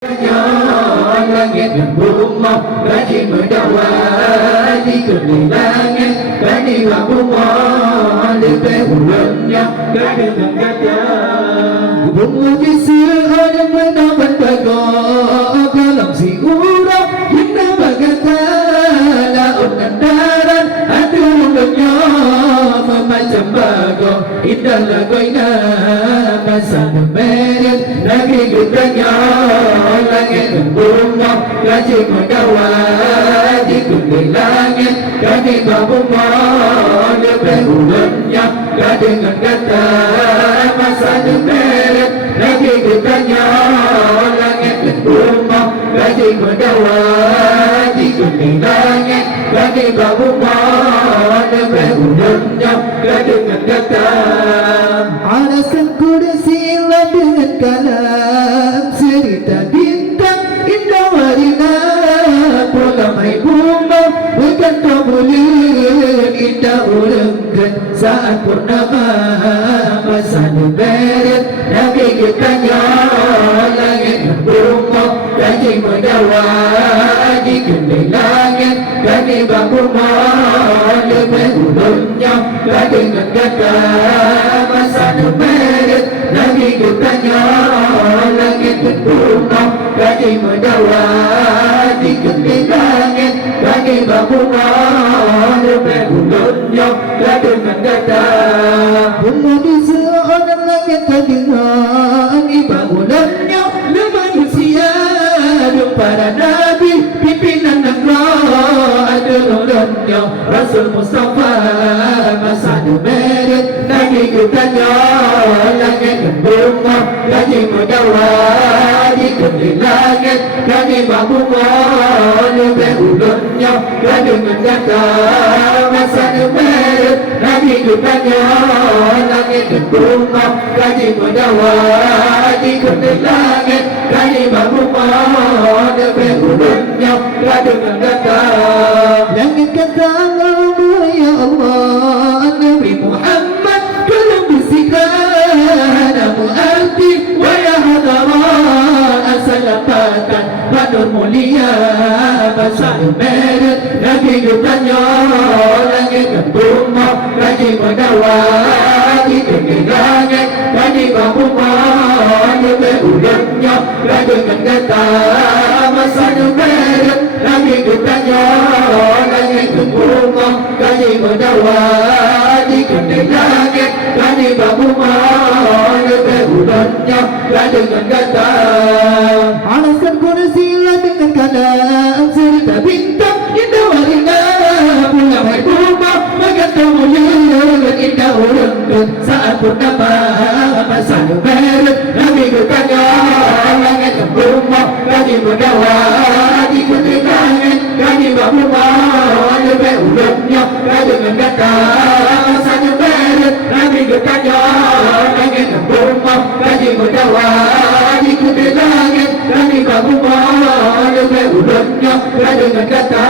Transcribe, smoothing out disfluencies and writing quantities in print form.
Langit dan bumi gaji mendawati kehilangan kani bumi lebih ulangnya dengan kata bumi disuruh menawan bagai dalam si urang hingga bagata laut dan darat ada ulangnya memacam bagai indah lagoina masa meret lagi gudanya langit dan bumi gaji mendawati kehilangan kani bumi lebih ulangnya dengan kata masa meret lagi gudanya langit dan bumi gaji mendawati kehilangan kani bumi lebih ulangnya dengan kata alasan kursi dengan kalam cerita bintang indah warna pulamai bunga bukan kemuliaan indah urangkan saat purnama masa beret nabi kitanya langit dan bumi gaji mendawati kehilangan kani bumi lebih ulangnya dengan kata masa beret nabi kitanya langit dan bumi gaji mendawati kehilangan kani bumi lebih ulangnya dengan kata bunga di seorang langit dengan iba ulangnya le manusia dan para nabi pimpinan negara ada ulangnya Rasul Mustafa masa meret nabi kitanya langit dan bumi gaji mendawati kehilangan kani bumi lebih ulangnya dengan kata masa meret nabi kitanya langit dan bumi gaji mendawati kehilangan kani bumi lebih ulangnya dengan kata langit kata ya Allah Nabi Muhammad kalau bersikap namu arti wa ya hadarat asalapatan badur mulia masa meret nabi kitanya langit dan bumi gaji mendawati kehilangan kani bumi lebih ulangnya dengan kata masa meret nabi kitanya langit dan bumi gaji mendawati kehilangan kani bumi lebih ulangnya dengan kata alaskan kursi dengan kalam cerita bintang indah warna pulamai bumi bagai kemuliaan indah urangkan saat purnama masa meret nabi kitanya langit dan bumi gaji mendawati kehilangan kani bumi lebih ulangnya dengan kata masa meret nabi kitanya langit dan bumi gaji mendawati kehilangan kani bumi lebih ulangnya dengan kata